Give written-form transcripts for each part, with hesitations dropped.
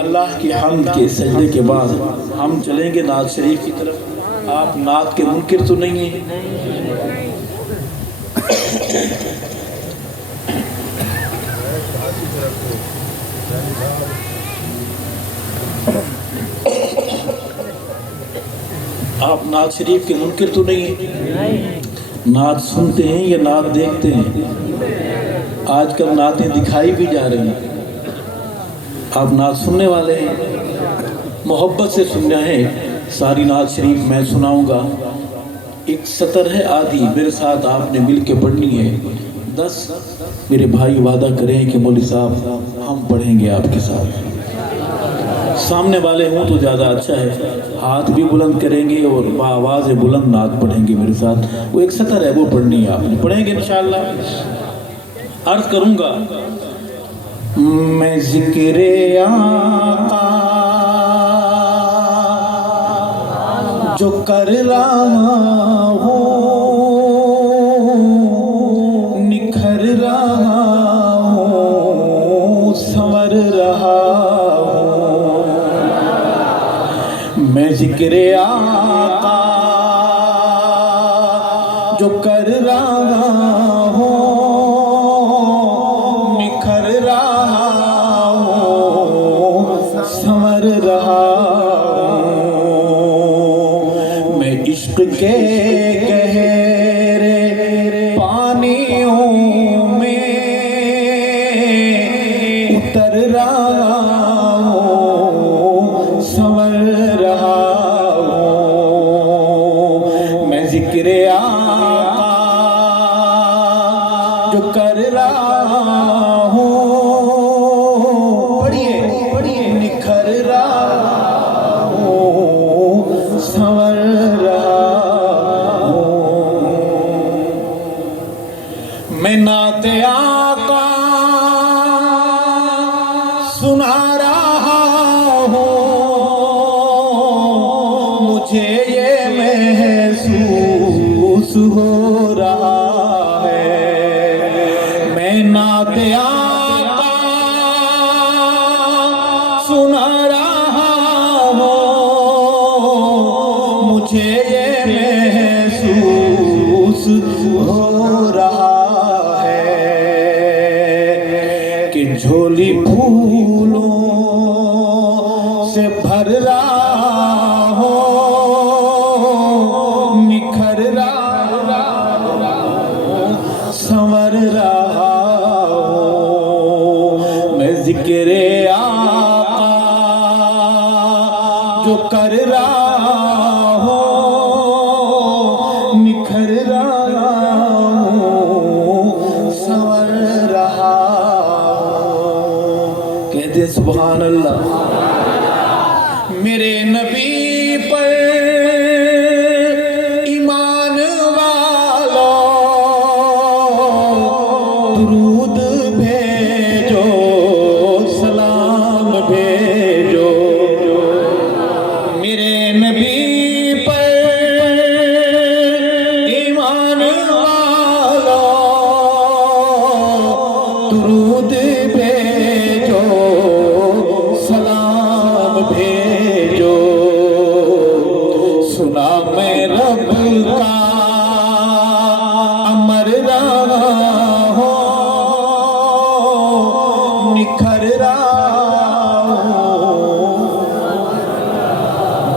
अल्लाह की हम्द के सजदे के बाद हम चलेंगे नात शरीफ की तरफ। आप नात के मुनकिर तो नहीं हैं? आप नात शरीफ के मुनकिर तो नहीं हैं? नात सुनते हैं या नात देखते हैं? आजकल नातें दिखाई भी जा रही हैं। आप नात सुनने वाले हैं, मोहब्बत से सुनना है। सारी नात शरीफ मैं सुनाऊंगा। एक सतर है आधी, मेरे साथ आपने मिल के पढ़नी है। 10 मेरे भाई वादा करें कि मौलवी साहब हम पढ़ेंगे आपके साथ। सामने वाले हों तो ज़्यादा अच्छा है, हाथ भी बुलंद करेंगे और आवाज़ बुलंद नात पढ़ेंगे मेरे साथ। वो एक सतर है, वो पढ़नी है आपने, पढ़ेंगे इंशाअल्लाह। अर्ज़ करूँगा, मैं ज़िक्रे आका जो कर रहा हूँ, निखर रहा हूँ, संवर रहा हूँ। मैं ज़िक्रे आका जो कर रहा हूँ, निखर रहा हूँ, संवर रहा हूँ। मैं इश्क के गहरे पानियों में उतर रहा हूँ, संवर रहा हूँ। मैं ज़िक्रे आका जो कर रहा हूँ, पढ़िए, निखर रहा हूँ, संवर रहा हूँ। मैं नाते आका सुना रहा हूँ, मुझे ये महसूस हो रहा है। मैं नाते आका सुना रहा हूँ, मुझे ये महसूस हो रहा है कि झोली फूलों से भर रहा हूँ, निखर रहा हूँ, संवर रहा हूँ। मैं ज़िक्रे आका जो कर रहा हूँ, निखर रहा हूँ, संवर रहा हूँ। कहते सुभान अल्लाह। मेरे नबी पर ईमान वालों दुरूद भेजो, सलाम भेजो। मेरे नबी पर ईमान वालों दुरूद भेजो, सलाम भेजो। सुना मैं रब का अमर रहा हूँ, निखर रहा हूँ।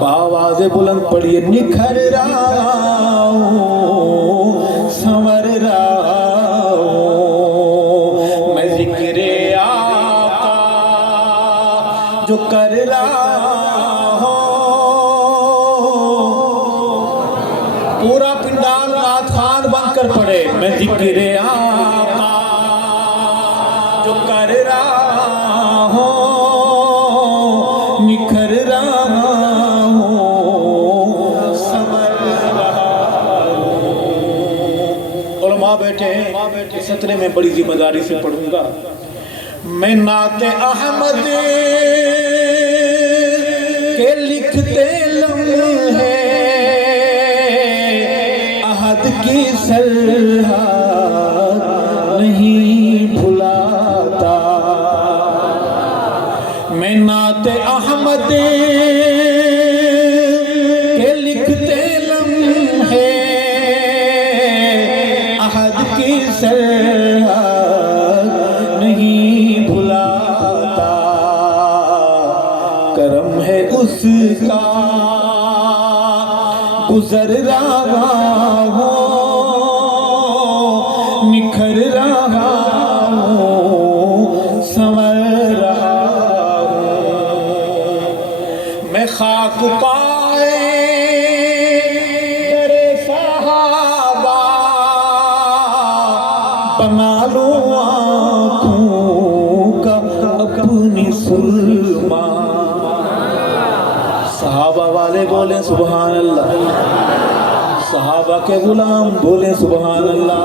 बावाज़े बुलंद पढ़िए, निखर रहा हूँ, संवर रहा हूँ। मैं ज़िक्रे आका जो कर रहा हूँ। पूरा पिंडाल नात खान बनकर पड़े। मैं ज़िक्रे आका जो कर रहा हूँ, निखर रहा हूँ, संवर रहा हूँ। उलमा बैठे हैं, इस सतरे में बड़ी जिम्मेदारी से पढ़ूंगा। मैं नाते अहमद के लिखते लम्हे अहद की सरहद नहीं भुलाता। मैं नाते अहमद के लिखते लम्हे अहद की सरहद नहीं भुलाता, करम है उसका गुजर रहा हो, निखर रहा हो, संवर रहा हो। मैं खाक पाए तेरे सहाबा बना लो आँखों का अपनी सुरमा। सहाबा वाले बोले सुभान अल्लाह, सहाबा के गुलाम बोले सुभान अल्लाह,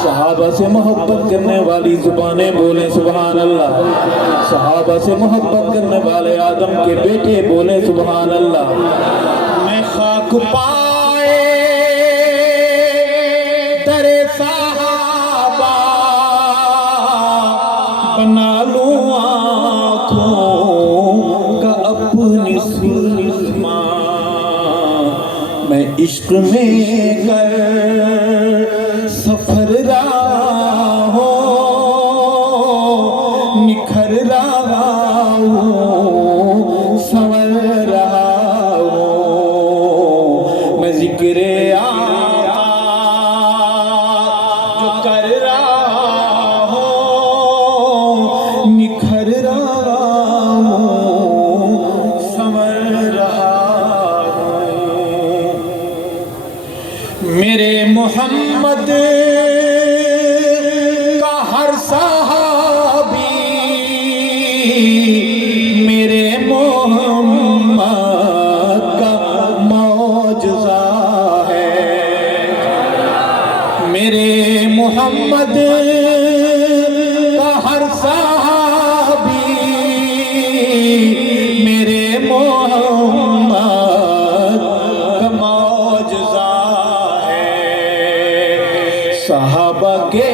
सहाबा से मोहब्बत करने वाली जुबानें बोले सुभान अल्लाह, सहाबा से मोहब्बत करने वाले आदम के बेटे बोले सुभान अल्लाह। मैं खाक पाए दरे सहाबा बना लूं आँखों का अपनी सुरमा। मैं इश्क में कर सफर रहा हो, निखर रहा हो, संवर रहा हो। मैं जिक्रे आका जो कर रहा हो, निखर रहा हो, संवर रहा हो। मेरे मोहम्मद का हर सहाबी मेरे मोहम्मद का मौजज़ा है। मेरे मोहम्मद का हर सहाबी मेरे मोहम्मद का मौजज़ा है। सहाबा के